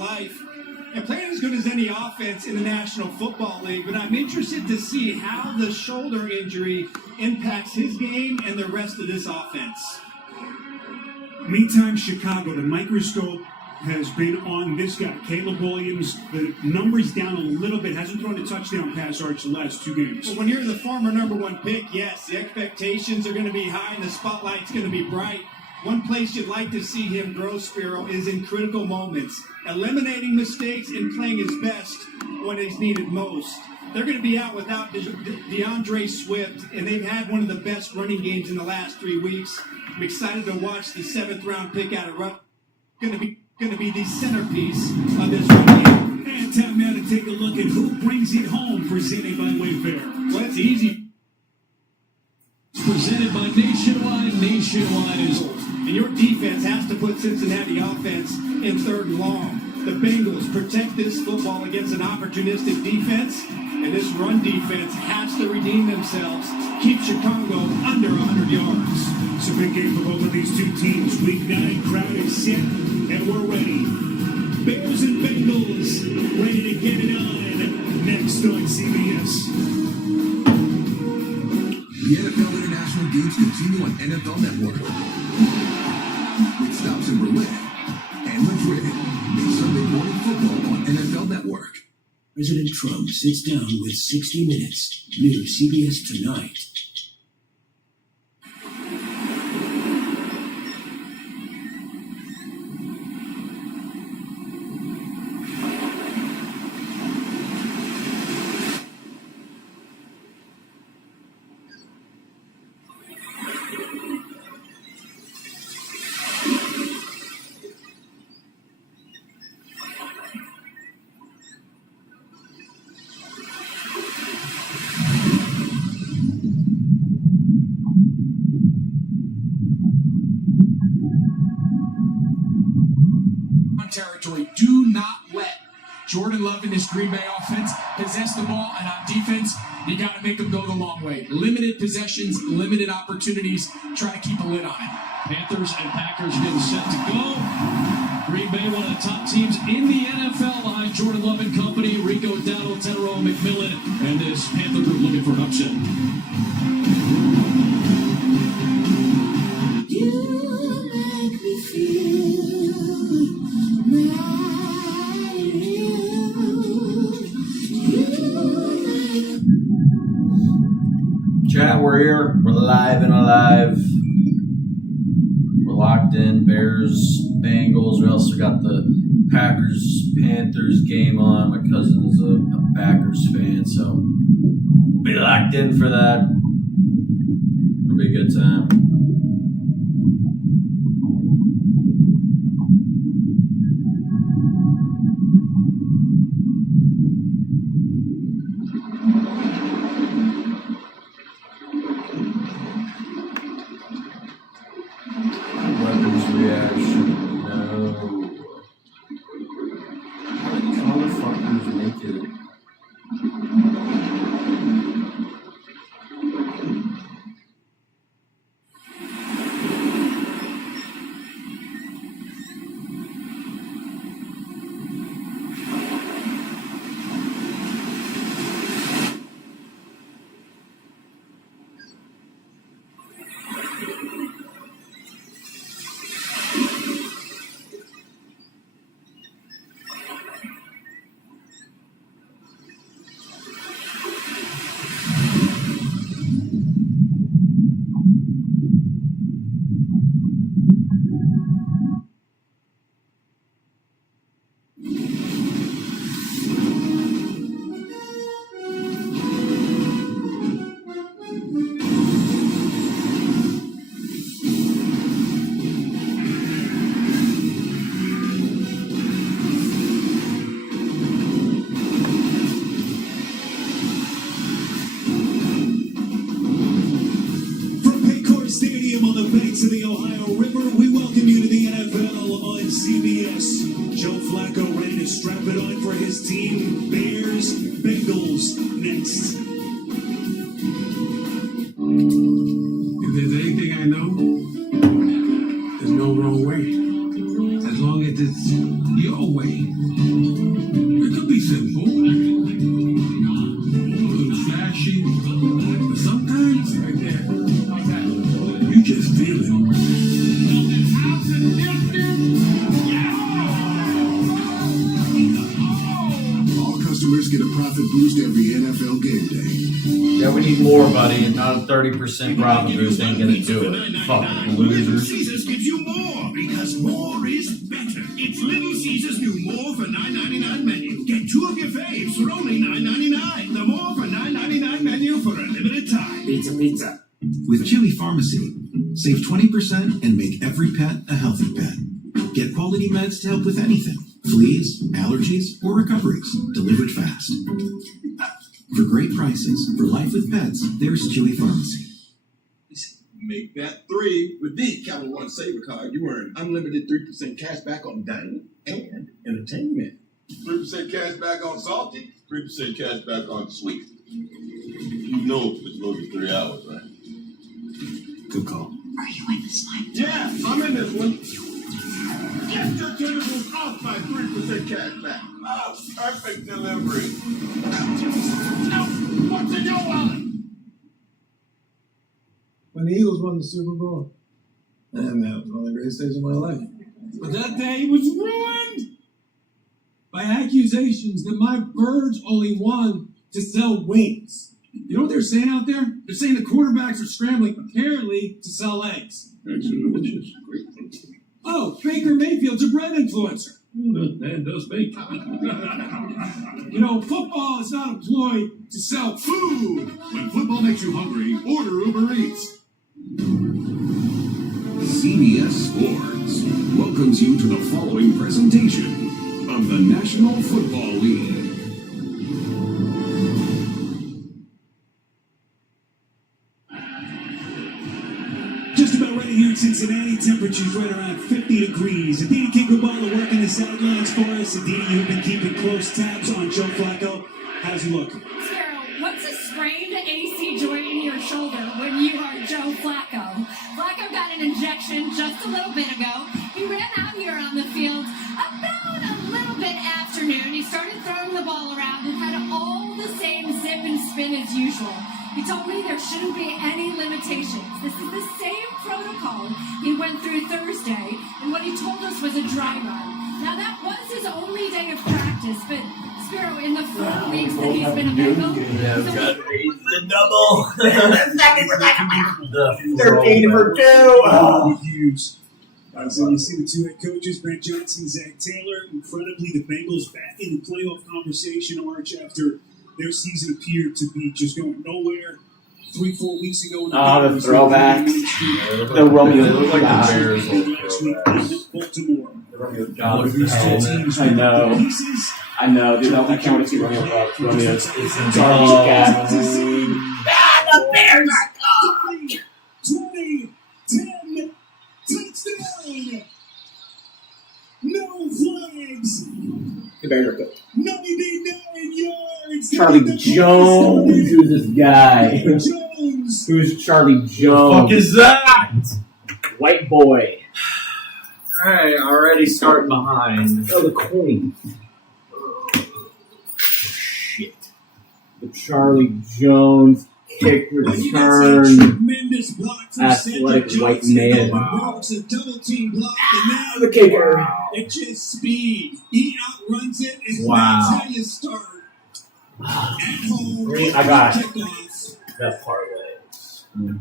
life and playing as good as any offense in the National Football League. But I'm interested to see how the shoulder injury impacts his game and the rest of this offense. Meantime, Chicago, the microscope has been on this guy, Caleb Williams. The numbers down a little bit. Hasn't thrown a touchdown pass arch the last 2 games. Well, when you're the former number 1 pick, yes, the expectations are going to be high and the spotlight's going to be bright. One place you'd like to see him grow, Spiro, is in critical moments, eliminating mistakes and playing his best when he's needed most. They're going to be out without DeAndre Swift, and they've had one of the best running games in the last 3 weeks. I'm excited to watch the 7th-round pick out of Rutgers. Going to be the centerpiece of this run game. And time now to take a look at who brings it home, presented by Wayfair. Well, it's easy. It's presented by Nationwide. Nationwide is... And your defense has to put Cincinnati offense in 3rd and long. The Bengals protect this football against an opportunistic defense, and this run defense has to redeem themselves, keep Chicago under 100 yards. It's a big game for both of these 2 teams. Week 9 crowd is set, and we're ready. Bears and Bengals ready to get it on. Next on CBS. The NFL International games continue on NFL Network. With stops in Berlin and Madrid. It's Sunday Morning Football on NFL Network. President Trump sits down with 60 Minutes. New CBS Tonight. territory. Do not let Jordan Love and this Green Bay offense possess the ball, and on defense, you got to make them go the long way. Limited possessions, limited opportunities. Try to keep a lid on it. Panthers and Packers getting set to go. Green Bay, one of the top teams in the NFL behind Jordan Love and company, Rico Dowdle, Tedero McMillan, and this Panther group looking for an upset. You make me feel Chat, we're here. We're live and alive. We're locked in. Bears, Bengals. We also got the Packers-Panthers game on. My cousin is a Packers fan, so be locked in for that. It'll be a good time. Weapons reaction, no. How many motherfuckers make it? To the Ohio River, we welcome you to the NFL on CBS. Joe Flacco ready to strap it on for his team. Bears, Bengals, next. If there's anything I know, there's no wrong way. As long as it's your way. bold, a little flashy, but sometimes you just feel it. All customers get a profit boost every NFL game day. Yeah, we need more, buddy. Not a 30% profit boost ain't gonna do it. Fucking losers. Caesars gives you more because more is better. It's Little Caesars new more for $9.99 menu. Get two of your faves for only $9.99. The more for $9.99 menu for a limited time. Pizza, pizza. With Chewy Pharmacy, save 20% and make every pet a healthy pet. Get quality meds to help with anything. Fleas, allergies, or recoveries. Delivered fast. For great prices, for life with pets, there's Chewy Pharmacy. Make that 3 with the Capital One Saver Card. You earn unlimited 3% cash back on dining and entertainment. 3% cash back on salty, 3% cash back on sweet. You know it's going to be 3 hours, right? Good call. Are you in this one? Yeah, I'm in this one. Get your tentacles off my 3% cash back. Oh, perfect delivery. No, what's in your wallet? When the Eagles won the Super Bowl, and that was one of the greatest days of my life. But that day was ruined by accusations that my birds only want to sell wings. You know what they're saying out there? They're saying the quarterbacks are scrambling, apparently, to sell eggs. Oh, Baker Mayfield's a bread influencer. Man does bake. You know, football is not employed to sell food. When football makes you hungry, order Uber Eats. CBS Sports welcomes you to the following presentation of the National Football League. Just about ready here in Cincinnati. Temperatures right around 50 degrees. Aditi Kinkabala working the sidelines for us. Aditi, you've been keeping close tabs on Joe Flacco. How's he look? Sparrow, what's a sprained AC joint in your shoulder when you are Joe Flacco? Flacco got an injection just a little bit ago. He ran out here on the field about a little bit after noon. He started throwing the ball around and had all the same zip and spin as usual. He told me there shouldn't be any limitations. This is the same protocol he went through Thursday, and what he told us was a dry run. Now that was his only day of practice, but Sparrow, in the 4 weeks that he's been a Bengal, The double. 13 for 2. Oh. Huge. So you see the two head coaches, Brent Johnson, Zach Taylor. Incredibly, the Bengals back in the playoff conversation, Arch, after their season appeared to be just going nowhere. 3-4 weeks ago. The throwbacks. The Romeo. They look like the Bears. Baltimore. The Romeo Dobbs. I know. Dude, I can't wait to see Romeo Dobbs. Romeo's Charlie Cat. the Bears are gone! 20-10 touchdown! No flags! The Bears are good. 99 yards! Charlie Jones. Who's this guy? Jones! Who's Charlie Jones? Fuck is that? White boy. Alright, already starting behind. Oh, the Queen. Shit. The Charlie Jones kick return. Tremendous block from Athletic Cedric white Johnson. man. Works a double team block, and now The kicker. it's just speed. He outruns it, and Wow. that's how you start. At home, I got it. kickoffs. That parlay.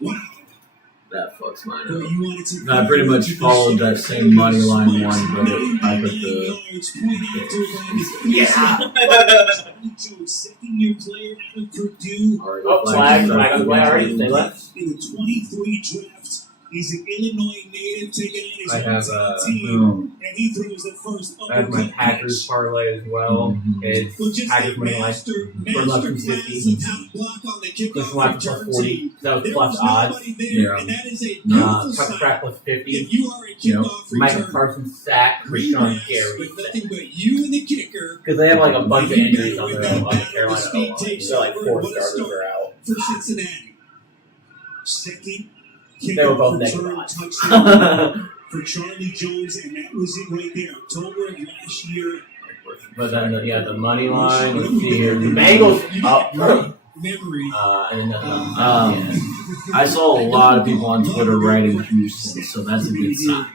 Wow. That fucks mine Well, up. you wanted to I pretty much followed that same money line one, but I put the. Second-year player out of Purdue. Oh, flag. They left. In the 23 draft, he's an Illinois native taking on his I have hometown team, boom. and he throws the first I have my uppercut Packers pitch. parlay as well. It's Well, just Packers that money line. master for 11.50. class of how to block on the Plus kickoff one plus return 40. team. That was There plus was odds. nobody there, Yeah. and that is a beautiful Tuck sign. Crack plus 50. If you are a kickoff Micah return, Parsons sack. Rashawn rematch Gary with sack. nothing but you and the kicker. Because they have like a bunch of You injuries better on win the that battle. Carolina The speed O-line. takes So like over. 4 What a starters start are out. for Cincinnati. Second They were kickoff both return negative touchdown for Charlie Jones, and that was it right there. October of last year. But then, the money line. Let's see here. The Bengals up. And I saw a lot of people on Twitter writing Houston, so that's a good sign.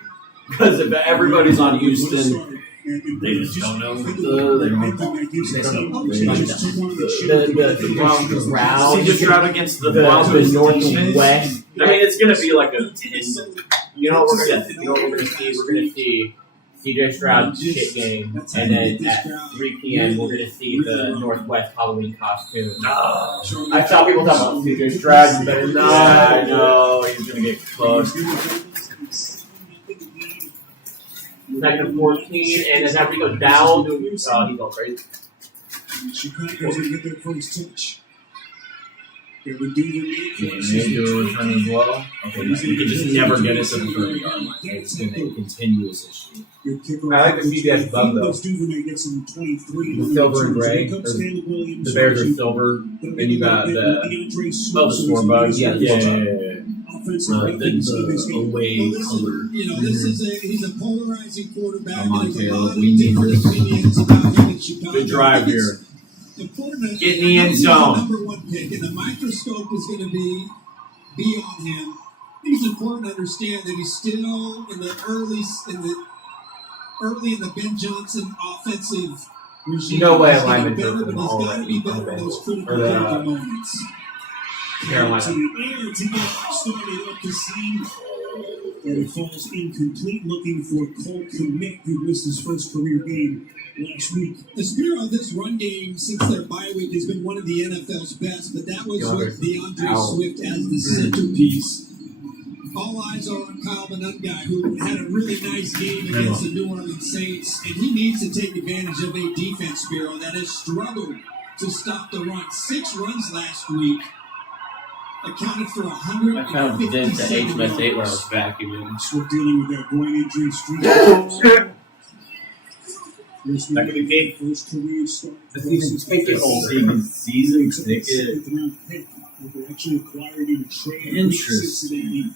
Because if everybody's on Houston, they just don't know the CJ Stroud against the Broncos Northwest. I mean, it's going to be like a 10. You know what we're going to see? We're going to see CJ Stroud shit game, and then at 3 p.m. we're going to see the Northwest Halloween costume. I saw people talk about CJ Stroud. You better not. I know he's going to get close. Second and 14, and then after we go down, he's all crazy. Chicago's going to get their first touch. They would do the return as well. Okay, you can just never get it to the 30-yard line. It's going to be a continuous issue. I like the CBS bug though. The silver and gray. The Bears are silver, and you got the storm bug. Yeah. The away color. You know, he's a polarizing quarterback. Come on, Caleb. We need this. Good drive here. Get in the end zone. Number one pick, and the microscope is going to be on him. I think it's important to understand that he's still in the early in the Ben Johnson offensive regime. No way he's alignment better, but he's got to be better in those critical moments. Carolina. To the air to get started up the scene. And it falls incomplete, looking for Cole Kmet, who missed his first career game last week. The spirit of this run game since their bye week has been one of the NFL's best, but that was with DeAndre Swift as the centerpiece. All eyes are on Kyle Manungai, who had a really nice game against the New Orleans Saints, and he needs to take advantage of a defense, Spiro, that has struggled to stop the run. 6 runs last week. Accounted for 157 I found the dent at HMS 8 where I was vacuuming. Swift dealing with that groin injury streak. That could be big. First career start. Season ticket. They actually acquired in a trade with Cincinnati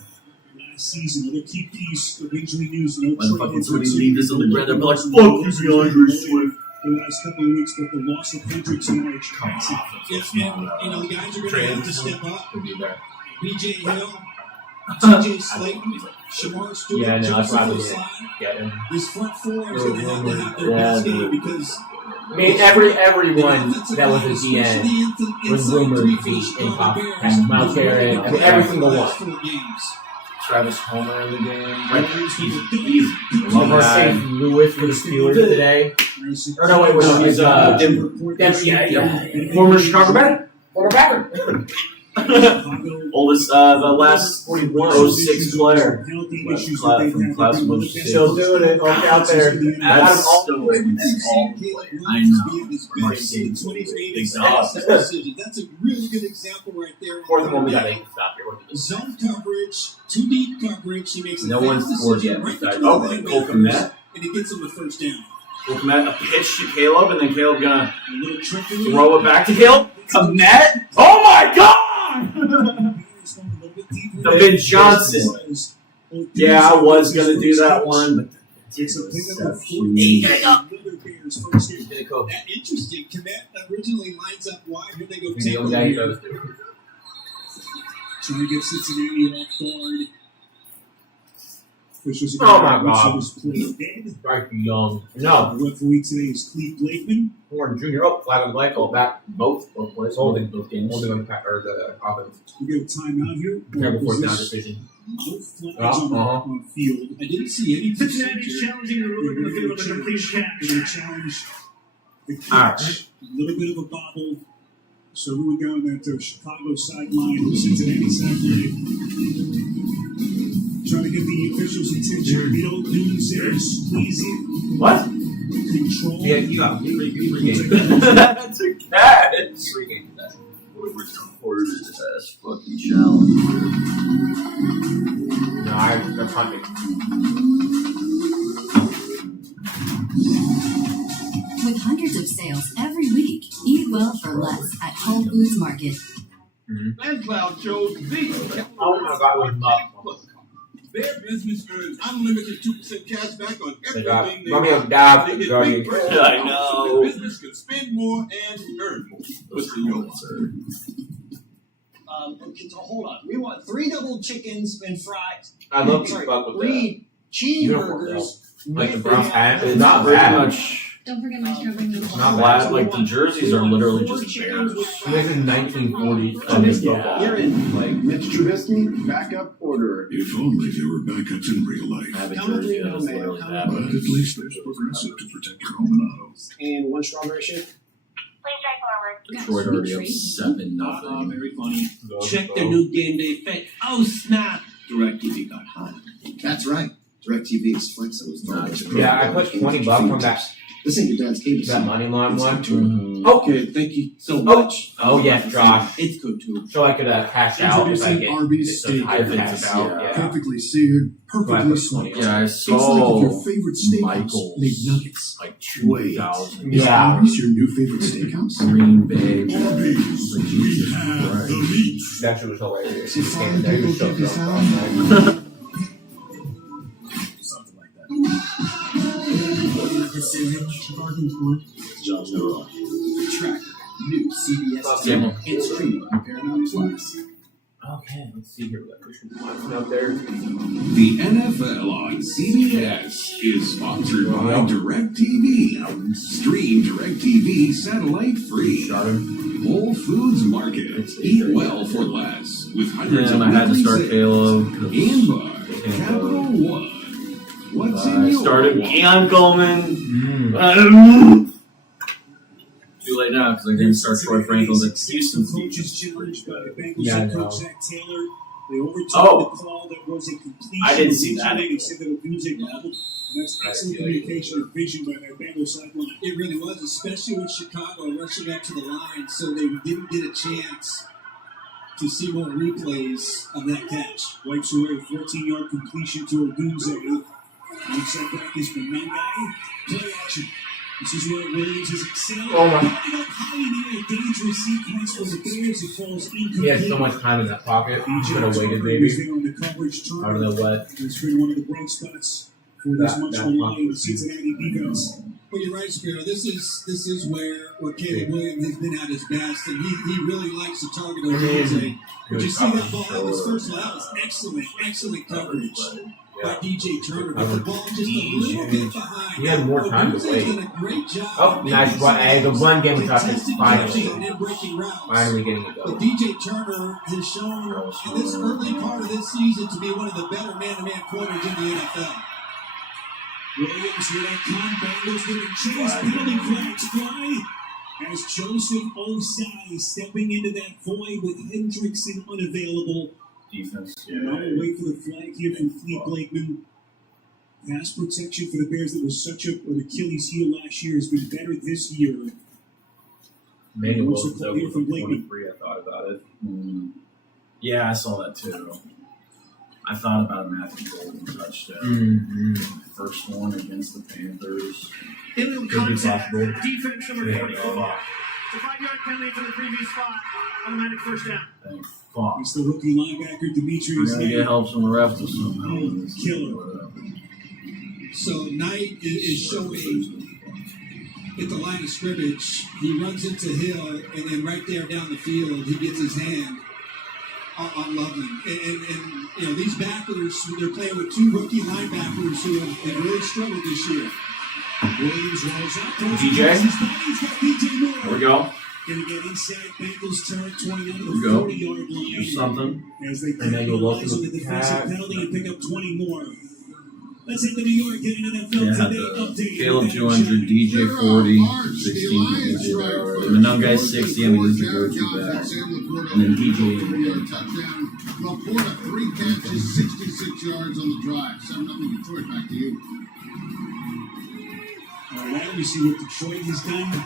last season. Another key piece of injury news. No trade. Somebody leave this on the ground. They're like, fuck you, DeAndre Swift. The last couple of weeks, but the loss of Hendricks and March. The guys are going to have to step up. BJ Hill, TJ Slayton, Shamar Stewart, that's why we get him. This front four is going to have their best game because. I mean, everyone that was at the end was rumored to be in top 10. Miles Garrett, I mean, every single one. Travis Homer in the game. He's Lewis for the Steelers today. Or no, wait, he's Denver. Former Chicago Bear. Former Packer. Oldest, the last 06 player. From class 1. Still doing it. Okay, out there. That's still all. I know. Mercedes. Big dog. That's a really good example right there. Fourth one, we got 8 to stop here. Zone coverage, too deep coverage. He makes no one's scored yet. Right Cole Kmet. And he gets him the first down. Cole Kmet, a pitch to Caleb, and then Caleb gonna throw it back to Caleb. Kmet. Oh my God! The Ben Johnson. Yeah, I was gonna do that one, but interesting. Kmet originally lines up wide. Here they go. Trying to get Cincinnati off guard. Oh my God! Right, young. No. The referee today is Cleve Blakeman. Warren Jr. up, flag on the light, call back both plays, holding both games, holding on the offense. We get a timeout here. Terrible fourth down decision. Both flags on field. I didn't see any. Cincinnati's challenging the rule in the field of a complete catch. They challenge the catch. A little bit of a bobble. So who we got on that Chicago sideline, Cincinnati sideline? Trying to get the officials' attention. Bill Newman says, please it. What? Control. Yeah, you got me. That's a catch. Recorded as fucking challenge. No, they're punting. With hundreds of sales every week, eat well for less at Whole Foods Market. Cloud chose the. Oh my God, with Their business earns unlimited 2% cash back on everything they Mommy, I'm buy. down. They get Guardian. big breaks. I know. Their business can spend more and earn more. What's the yours? Okay, so hold on. We want 3 double chickens and fries. I love Sorry, to fuck with 3 cheeseburgers. Like the with Browns hat. It's not very much. Don't forget my strawberry noodles. Not bad. Like the jerseys are literally just bears. This is 1940 Yeah. You're in. Like Mitch Trubisky, backup order. If only there were backups in real life. have a jersey that's literally that. But at least there's Progressive to protect your home and auto. And 1 strawberry shake. Please drive Detroit forward. already up 7-0. Very funny. Check the new game day fed. Oh snap! DirecTV got hot. That's right. DirecTV is flexible. Yeah, I put $20 on that. This ain't your dad's cable. That money line one. Mhm. Okay, thank you so much. Oh yes, Josh. It's good too. So I could cash out if I Introducing get Arby's it's a steak. higher cash out. Yeah. Yeah. Perfectly seared, So I perfectly put smoked. 20 on Yeah, I it. It's like if your saw favorite steakhouse Michael's made nuggets. like Wait. 2,000. Is Yeah. Arby's your new favorite steakhouse? Green Bay. Arby's, Like, we Jesus have Christ. the meat. That shit was hilarious. So He just came fine in there, he people was so keep you drunk. sound. Something like that. Decision. Bargain for Josh Noah. Track. New CBS Yeah. and streaming on Paramount Plus. Okay, let's see here. We got Christian Watson out there. The NFL on CBS is sponsored by DirecTV. Stream DirecTV satellite free. Whole Foods Market. Eat well for less. With hundreds Damn, of I had to weekly start sales. Caleb. And by Capital One. What's in I your started wallet? Keon Coleman. Too late now because I didn't start Troy Franklin. But Houston Coaches challenged by the Bengals Yeah, I head know. coach Zach Taylor. They overturned Oh. the call that was a completion. I didn't see that. They said that it was a bubble. And that's excellent communication and vision by that Bengals sideline. It really was, especially with Chicago rushing up to the line, so they didn't get a chance to see more replays of that catch. Wipes away a 14-yard completion to Odunze. One setback is from Mengai. Play action. This is where Williams has excelled. Oh my. Popping up high in the air. Dangerous sequence for the Bears. It falls incomplete. He had so much time in that pocket. He DJ could have waited Turner was maybe. there on the coverage. I Turner don't know what. has been one of the bright spots for this much that maligned was- Cincinnati defense. Well, you're right, Spiro. This is where Caleb Williams has been at his best, and he really likes to target Odunze. But you see that ball, that was first of all, that was excellent coverage by DJ Turner. But the ball just a little bit behind. He had more time to Odunze's wait. done a great job. Oh, nice one. Hey, the one game we talked Contested about catches finally. and breaking routes. Finally getting it But going. DJ Turner has shown in this early part of this season to be one of the better man-to-man corners in the NFL. Williams with that con. Bengals getting chased. Penalty flags fly. As Joseph Osai stepping into that void with Hendrickson unavailable. defense. Now we'll wait for the flag here from Fleet Blakeman. Pass protection for the Bears that was such an Achilles heel last year has been better this year. Manuel What's the was call over here from Blakeman? 23. I thought about it. Yeah, I saw that too. I thought about a Matthew Golden touchdown. Mm-hmm. First one against the Panthers. Illegal Could be possible. Defense number Yeah, 44. yeah. The 5-yard penalty for the previous spot. Automatic first down. Thank fuck. It's the rookie linebacker We're Demetrius gonna get Knight. help from the refs or somehow. Killer. So Knight is showing at the line of scrimmage. He runs into Hill, and then right there down the field, he gets his hand on Loveland. And you know, these backers, they're playing with two rookie linebackers who have really struggled this year. Williams rolls out. DJ? He's got DJ Moore. There we go. Gonna get inside Bengals territory down to There we the go. 40-yard Do line. something. As they And then you'll look capitalize on the at the defensive cat. penalty and pick up 20 more. Let's hit the New York getting an NFL Yeah, Today the update. Caleb 200, DJ 40, 16 for DJ there. And the numb guy 60, I mean, he's the go-to back. And then DJ. Laporta, 3 catches, 66 yards on the drive. 7-0 Detroit, back to you. All right, let me see what Detroit has done.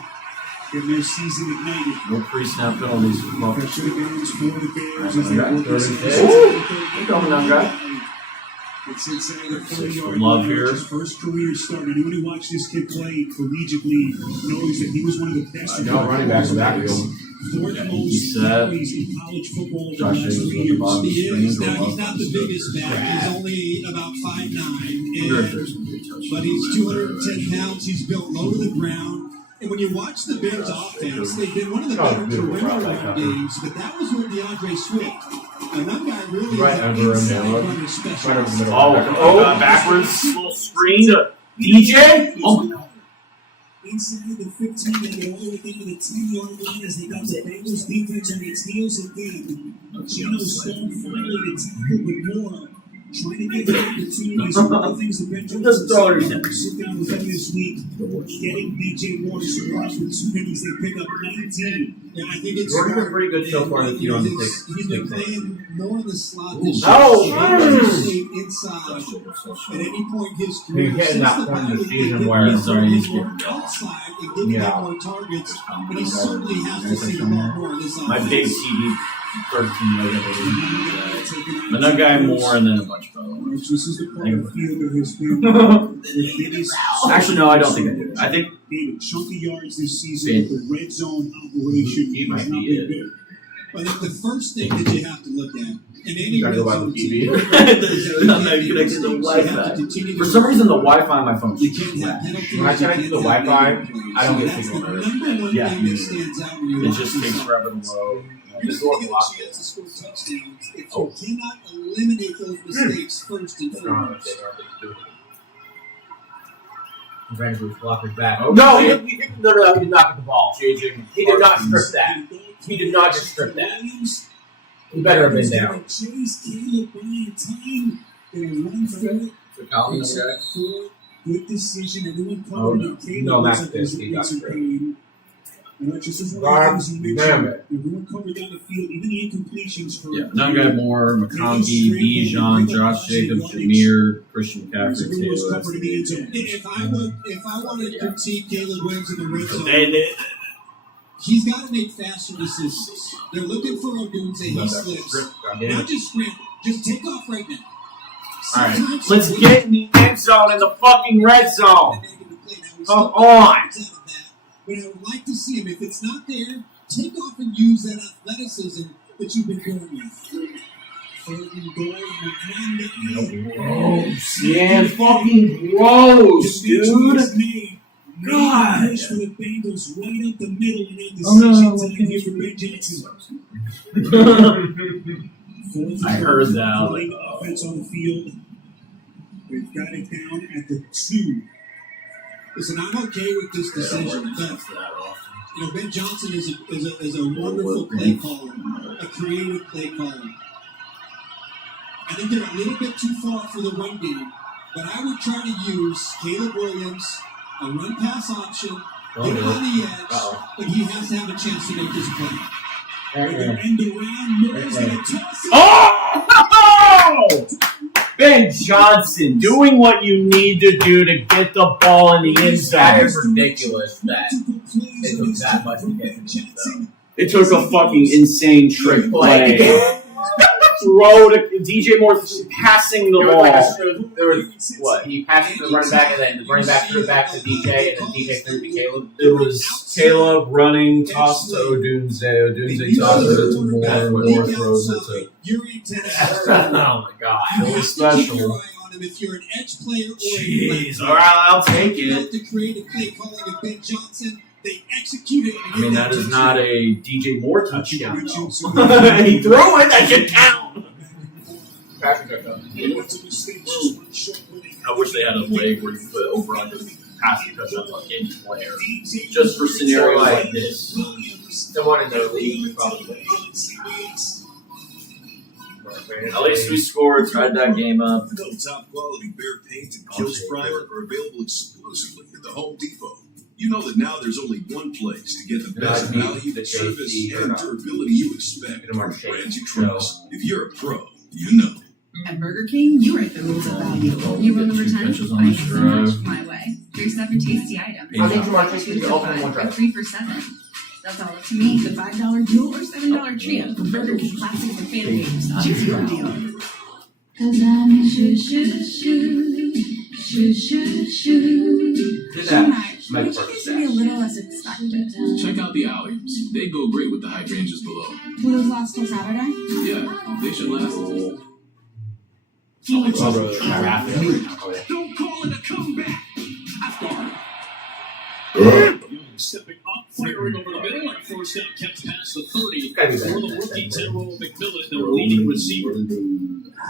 Getting their season ignited. No pre-snap penalties for Buffalo. Pressure downs for the Bears as Nice they guy. work this 36. Ooh, coming on, guy. It's inside the 6 40-yard for Love line. here. His first career start. Anyone who watched this kid play collegiately knows that he was one of the best. No running backs in the backfield. Fourth He's most set. carries in college football over the Josh last Jacobs 3 on the years. bottom He screen. is. Now, he's not the biggest back. He's only about 5'9", Wonder if there's gonna be a touchdown. but he's 210 pounds. He's built low to the ground. And when you watch the Bears offense, they've been one of the better perimeter games, but that was with DeAndre Swift. And that guy really Right is over inside him, running special. right over the middle. Oh, backwards, little screen to DJ. Oh my God. Inside the 15, they get all the way down to the 10-yard line as they got the Bengals defense on its heels again. Geno Stone finally to tackle, but more trying to get the opportunities. One of the things the Bengals sit down with them this week, getting DJ Moore to score opportunities. They pick up 19. Yeah, I think it's We're doing pretty good so far this year on the He's been playing more in the slot this year. Oh, inside. At any point in his career, You're getting that since the point in the bye week, season they've where been it's already getting more outside and giving him more targets, but he certainly has to see the ball more in this My offense. big CD 13 was I believe. Another guy more and then a bunch of other ones. This is the part of the field that has been Actually, no, I don't think I do. I think chunky yards this season. The red zone operation he might has not be been it. good. I think the first thing that you have to look at, and any Gotta red go back zone to TV. team, I'm not even connected to the Wi-Fi. For some reason, the Wi-Fi on my phone you is can't have penalties. When I connect to the Wi-Fi, I don't get That's signal the on it. number one Yeah, thing me that neither. stands out when you It watch just this takes offense. forever to load. You're going to get a chance to score touchdowns if you cannot eliminate those mistakes first and foremost. Brandon was blocking back. Oh, No, shit. he did not get the ball. Changing He did not Parsons. strip that. He did not just strip that. He better have been down. Chase Caleb buying time. They run for it. Good decision. Everyone Oh, covered no. it. Caleb No, looks Max like there's Fisk, he got some stripped. pain. And that's just one God of the things you damn mentioned. it. Everyone covered down the field, even the incompletions for Yeah, another guy more, McConkey, Bijan, Josh Jacobs, Jameer, Christian McCaffrey, everyone was Taylor. covered in the end zone. If I wanted to critique Caleb Williams in the red zone, They did. he's got to make faster decisions. They're looking for Odunze. He slips. Not just scramble. Just take off right now. Alright, Sometimes let's you get in the end zone in the fucking red zone. Come on. But I would like to see him. If it's not there, take off and use that athleticism that you've been going with. Third and goal, Gross, yeah, fucking gross, dude. God. Push for the Bengals right up the middle and then Oh, no. decision time here for Ben Johnson. Fourth I heard that. I was running like, oh. offense on the field. They've got it down at the 2. Listen, I'm okay with this decision, but you know, Ben Johnson is a wonderful play caller, a creative play caller. I think they're a little bit too far for the run game, but I would try to use Caleb Williams, a run pass option, get him on the edge, but he has to have a chance to make this play. End around, Moore's going to toss it. Oh! Ben Johnson doing what you need to do to get the ball in the end That zone. is ridiculous that it took that much to get him. So. It took a fucking insane trick play. Throw to DJ Moore passing the There was ball. there was what? He passed it to the running back, and then the running back threw it back to DJ, and then DJ threw it to Caleb. It was Caleb running, toss to Odunze, Odunze tosses it to Moore, Moore throws it to... Oh my god. Really special. If you're an edge player or Jeez, alright, I'll take it. to create a play calling of Ben Johnson, they execute it. I mean, that is not a DJ Moore touchdown, though. He threw it, that should count. I wish they had a leg where you put over under passing touchdowns on any player. Just for scenarios like this. Someone in their league probably. At least we scored, tied that game up. Top quality Bear paint and Kills Primer are available exclusively at the Home Depot. You know that now there's only one place to get the best value, service, and durability you expect from brands you trust. If you're a pro, you know. At Burger King, you write the rules of value. You run over time, I eat so much my way. Here's 7 tasty items. I think too much tasty to open in one try. 3 for $7. That's all up to me. The $5 deal or $7 trio. Burger King Classic for fan favorites. Choose your deal. Cause I'm shoo shoo shoo shoo shoo shoo. Did that. Make Which gives me a little less expected. Check out the alleys. They go great with the hydrangeas below. Will those last till Saturday? Yeah, they should last the whole. Don't call it a comeback. Stepping up, firing over the middle, and forced out, kept past the 30 for the rookie Tyrone McMillan, their leading receiver.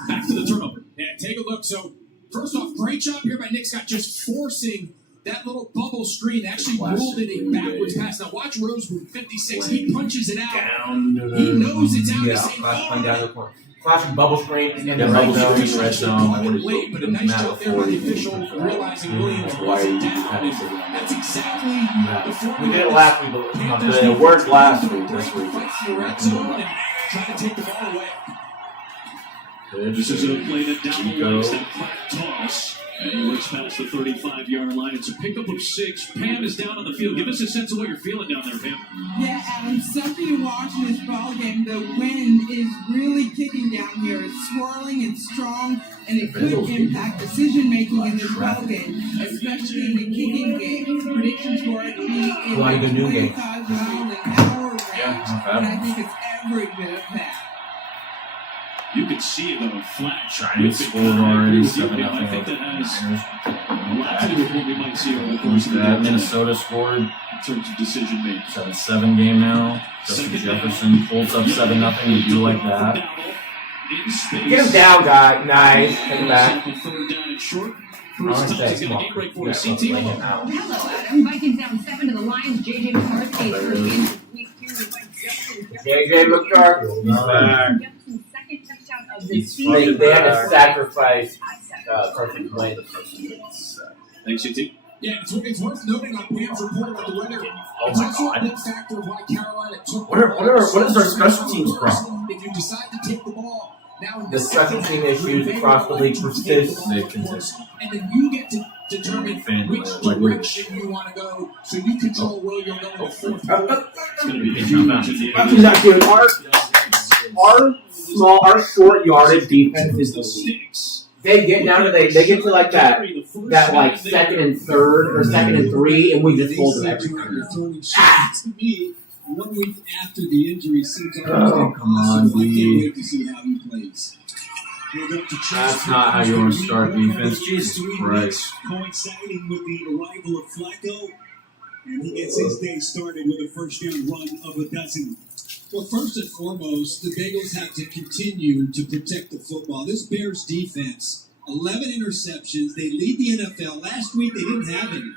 Back to the turnover. Yeah, take a look. So, first off, great job here by Nick Scott just forcing that little bubble screen. Actually ruled in a backwards pass. Now, watch Rosewood, 56. He punches it out. He knows it's out. He's saying, down the corner. Classic bubble screen and Yeah, bubble screen, red zone. late, but a nice job there by the official, realizing Williams was down. And that's exactly the formula. We did it last week, but it worked last week. This week. Fight for the red zone and try to take the ball away. This is a play that down the line, that flat toss. And he works past the 35-yard line. It's a pickup of 6. Pam is down on the field. Give us a sense of what you're feeling down there, Pam. Yeah, Adam, something to watch in this ball game. The wind is really kicking down here. It's swirling, it's strong, and it could impact decision-making in this ball game, especially in the kicking game. Predictions for it be in the 25-mile an hour range, and I think it's every bit of that. You can see it on a flat. Giants scored already, 7-0. I think that has a lot to do with what we might see over the course of the That game. Minnesota scored In terms of decision making. 7-7 game now. Justin Jefferson pulls up 7-0. You do like that. Get him down, guy. Nice. Take him back. Third down and short. I want to say, come on. Hello, Adam. Vikings down 7 to the Lions. JJ McCarthy is first in week 2 with JJ McCarthy. Jefferson's second touchdown of the season. They had to sacrifice Carson Wentz. Thanks, CT. Yeah, it's worth noting on Pam's report that the weather. It's also a big factor of why Carolina took. What is our special teams problem? If you decide to take the ball now, The special team issues across the league persist. and then you get to determine which direction you want to go, so you control where you're going in the fourth quarter. It's going to be a challenge at the end. Dude, our short yardage defense is the weak. They get down to they get to like that like second and third or second and 3, and we just hold them every time. To me, 1 week after the injury seems like Oh, come on, I can't D. wait to see how he plays. That's not how you want to start defense. Jesus Christ. Coinciding with the arrival of Flacco, and he gets his day started with a first-down run of a dozen. Well, first and foremost, the Bengals have to continue to protect the football. This Bears defense, 11 interceptions. They lead the NFL. Last week, they didn't have any.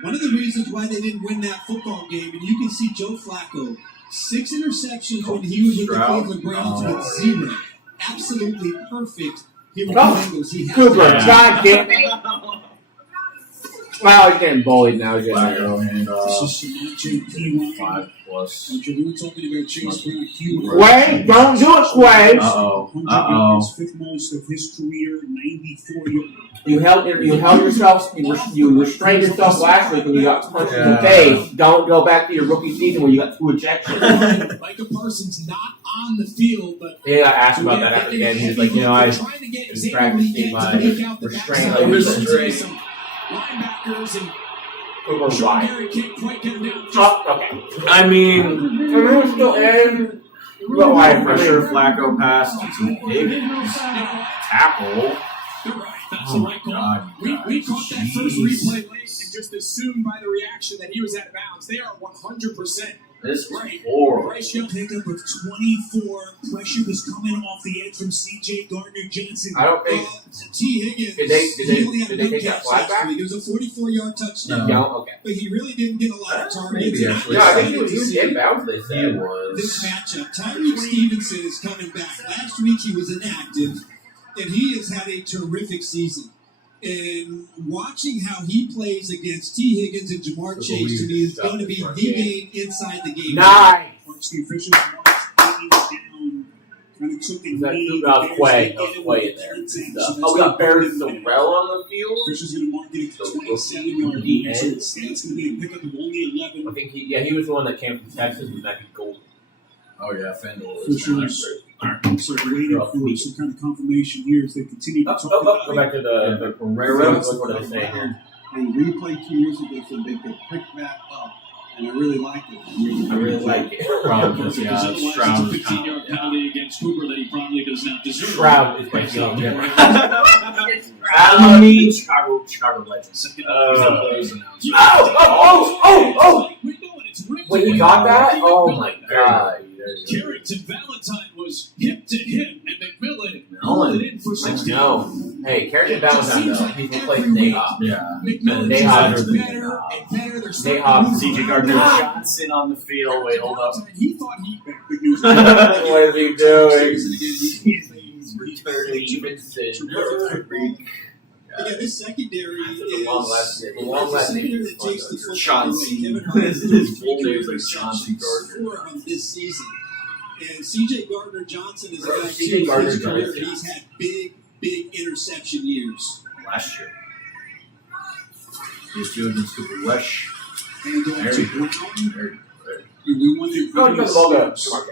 One of the reasons why they didn't win that football game, and you can see Joe Flacco, 6 interceptions when he was with the Cleveland Browns with 0. Absolutely perfect here with the Bengals. He has Cooper, to- God damn it. Well, he's getting bullied now. He's getting Flacco handoff. 5+. We were talking about Chase Brown. Quay, don't do it, Quay. Uh-oh. Fifth most of his career, 94 yards. You held yourself. You restrained yourself last week when you got punched in the face. Don't go back to your rookie season where you got 2 ejections. Micah Parsons not on the field, but Yeah, I asked about that after the game. He was like, I was practicing my restraint. linebackers and Cooper Sean wide. Gary can't quite get him down. Okay. I mean, We're still in. Go wide pressure pressure. Flacco pass to Higgins. Tackle. You're right. That's Oh the my right call. God. We caught that first replay late and just assumed by the reaction that he was out of bounds. They are 100%. This is Right. horrible. Bryce Young Pickup of 24. Pressure was coming off the edge from C.J. Gardner-Johnson. I don't think. T. Higgins. Did they he only had a good take that catch flag last back? week. It was a 44-yard touchdown. No. Okay. But he really didn't get a lot of targets. Maybe And actually. No, I think he was excited to see inbound. They He said. this was. matchup. Tyreek Stevenson is coming back. Last week he was inactive, and he has had a terrific season. And watching how he plays against T. Higgins and Jamar Chase to me is going to be the game inside the game. Nice. Once the officials marched Higgins down, kind of took a That knee. That was Bears Quay. get That was it Quay in with there. the Oh, that's we got gonna Barry be- Sorrell on the field. Officials going to mark it at So 27-yard the line. So end. it's going to be a pickup of only 11. I think he was the one that came from Texas with that gold. Oh, yeah, Fendel. Officials are waiting for some kind of confirmation here as they continue to talk about Go back to the Pereira. What are they saying here? replay 2 years ago so they could pick that up, and I really liked it. I really like it. Otherwise, it's a 15-yard penalty against Cooper that he probably does not deserve. Shroud is my young. Chicago Legends. Wait, you got that? Oh my god. Carrington Valentine was hip to hip, and McMillan held it in for 16. No. Hey, Carrington Valentine, though. He's replaced Nahop. Yeah. McMillan is better and better. They're starting to move CJ Gardner Johnson on the field. Wait, hold up. He thought he What is he doing? He's returning Yeah, this secondary is The long last secondary that takes the football Chauncey. away. Kevin His full name is like Chauncey Gardner. 4 of this season. And C.J. Gardner-Johnson is a guy C.J. too, in his Gardner-Johnson. career. He's had big interception years. Last year. He's doing against Cooper Rush. And going Very to good. Brown. We wondered Go ahead, the ball go.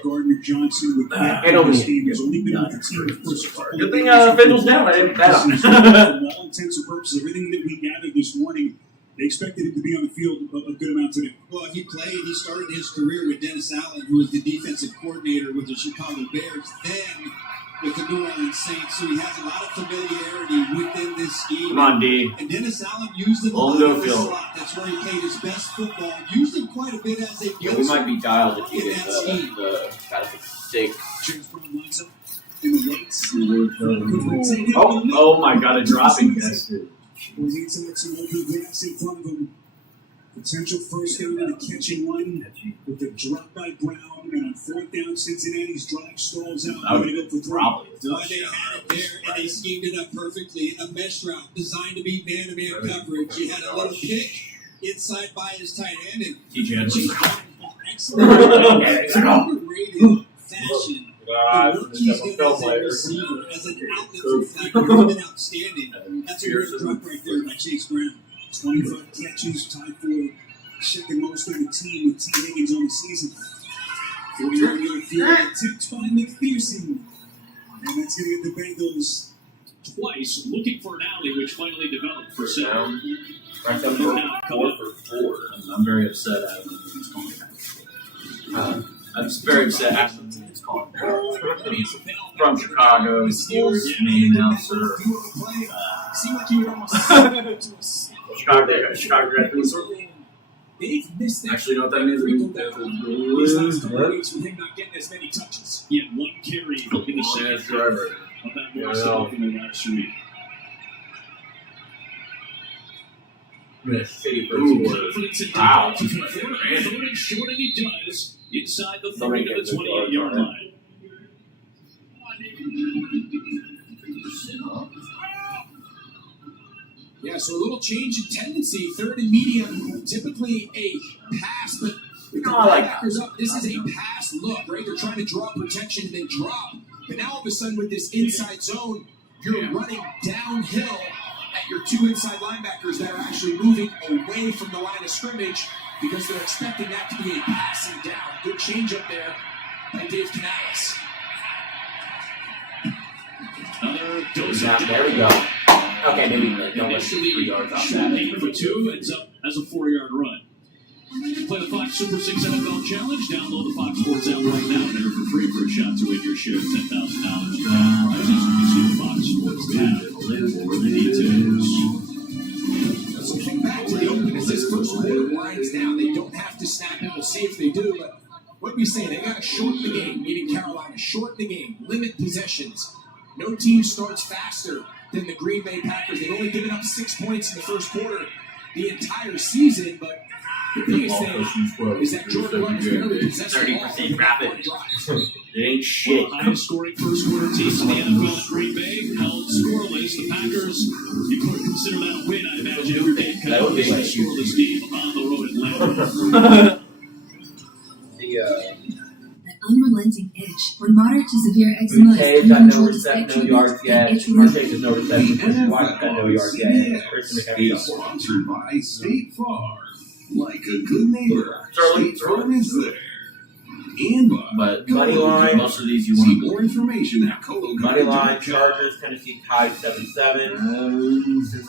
Gardner-Johnson would I don't this need team. He's only been with the team for a couple Good of thing days. Fiddle's down. I didn't bet on From it. all intents and purposes, everything that we gathered this morning, they expected him to be on the field a good amount today. Well, he started his career with Dennis Allen, who was the defensive coordinator with the Chicago Bears, then with the New Orleans Saints, so he has a lot of familiarity within this scheme. Come on, D. And Dennis Allen used him a Long lot no in the field. slot. That's where he played his best football. Used him quite a bit as a Yeah, we might be dialed if you in get that scheme. the got a steak. James Brown lines up in the weights. Oh my god, a dropping catch. Well, he takes some open grass in front of him. Potential first down in the catching one with the drop by Brown, and on 4th down, Cincinnati's drive stalls out. They're going to go for 3. Probably. Boy, they had it there, and they schemed it up perfectly. A mesh route designed to be man-to-man coverage. You had a little kick inside by his tight end, and TJ Chase Edwards. Brown, excellent. Underrated fashion. The rookie's going as a receiver, as an outlet for Flacco. He's been outstanding. That's a great drop right there by Chase Brown. 25 catches, tied for second most on the team with T. Higgins on the season. 40-yard field tipped by McPherson. And that's going to get the Bengals twice looking for an alley, which finally developed for Sam. Right up for 4. I'm very upset. I'm just very upset. Ashton is calling from Chicago. Steelers main announcer. Seemed like you were almost Chicago got They've missed that. Actually, you know what that means? These last couple of weeks with him not getting as many touches. He had 1 carry in the second driver. of that Marcel from the last week. City for Confidence in Wow. to convert a third and short, and he does inside the 30 to the 28-yard line. Yeah, so a little change in tendency. 3rd and medium, typically a pass, but with the linebackers up, this is a pass look, right? They're trying to draw protection and then drop. But now all of a sudden with this inside zone, you're running downhill at your 2 inside linebackers that are actually moving away from the line of scrimmage because they're expecting that to be a passing down. Good change up there by Dave Canales. Another dose Now, of there we go. Okay, maybe don't let initially 3 yards off short that. gain for 2, ends up as a 4-yard run. Play the Fox Super 6 NFL Challenge. Download the Fox Sports app right now and enter for free for a shot to win your share of $10,000 in cash prizes. You can see the Fox Sports app for the details. So kick back to the open as this first quarter winds down. They don't have to snap it. We'll see if they do, but what we say, they got to shorten the game, meaning Carolina, shorten the game, limit possessions. No team starts faster than the Green Bay Packers. They've only given up 6 points in the first quarter the entire season, but the biggest thing is that Jordan Love is barely possessing the ball. 30% rapid. It ain't shit. One of the highest scoring first quarter teams in the NFL, Green Bay, held scoreless. The Packers, you could consider that a win, I imagine, if you're Dave That would be Canales, like a scoreless game on the road at Atlanta. That unrelenting itch. From moderate to severe eczema is Marseille's got no unusual reception, itch no yards relief and yet. itch relief. Marseille's has no reception. Washington's got no yards yet. Christian McCaffrey got 4. Sponsored by State Farm. Like a good neighbor, State Farm is there. And But money line, Most of these you see want. more information at money line, Chargers, Tennessee tied 7-7.